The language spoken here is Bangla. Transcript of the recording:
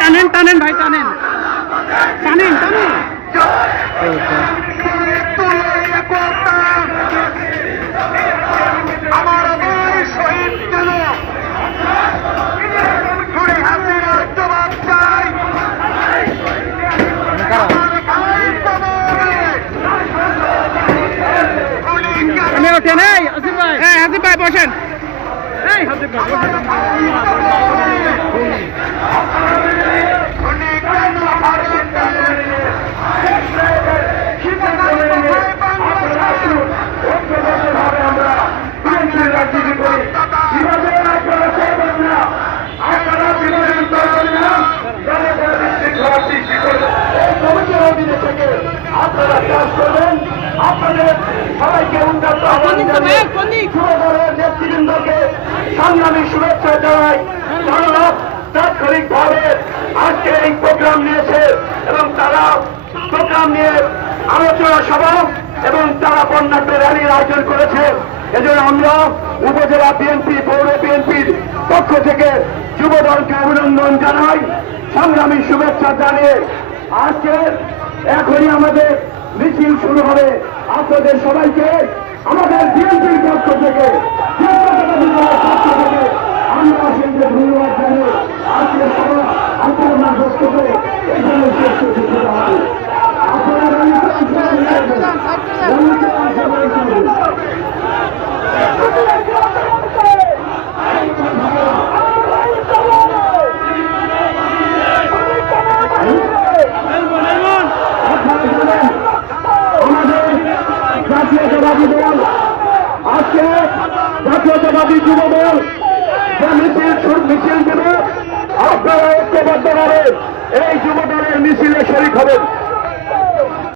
টানেন টানেন ভাই টানেন। টানেন টানেন। ওঠেন এই হাসিফ ভাই। এই হাসিফ ভাই বসেন। এই হাসিফ ভাই বসেন। আপনারা কাজ করবেন। আপনাদের সবাইকে উন্নত আহ্বান জানিয়ে নেতৃবৃন্দকে সংগ্রামী শুভেচ্ছা জানাই। তারা তাৎক্ষণিকভাবে আজকে এই প্রোগ্রাম নিয়েছে এবং তারা প্রোগ্রাম নিয়ে আলোচনা সভা এবং তারা বন্যাঢ্য র্যালির আয়োজন করেছে। এজন্য আমরা উপজেলা বিএনপি পৌর বিএনপির পক্ষ থেকে যুবদলকে অভিনন্দন জানাই। সংগ্রামী শুভেচ্ছা জানিয়ে আজকে এখনই আমাদের মিছিল শুরু হবে। আপনাদের সবাইকে, আমাদের বিএনপির পক্ষ থেকে আমরা আসেন যে ধন্যবাদ আজকে সভা আপনার বক্তব্য এখানে শেষ করে দিতে হবে আপনারা রণিত অংশগ্রহণ করবেন। রণিত অংশগ্রহণ করবেন। আপনারা জানেন, আমাদের জাতীয়তাবাদী দল আজকে জাতীয়তাবাদী যুব দল যে মিছিল শুরু- মিছিল দেবে আপনারা ঐক্যবদ্ধভাবে এই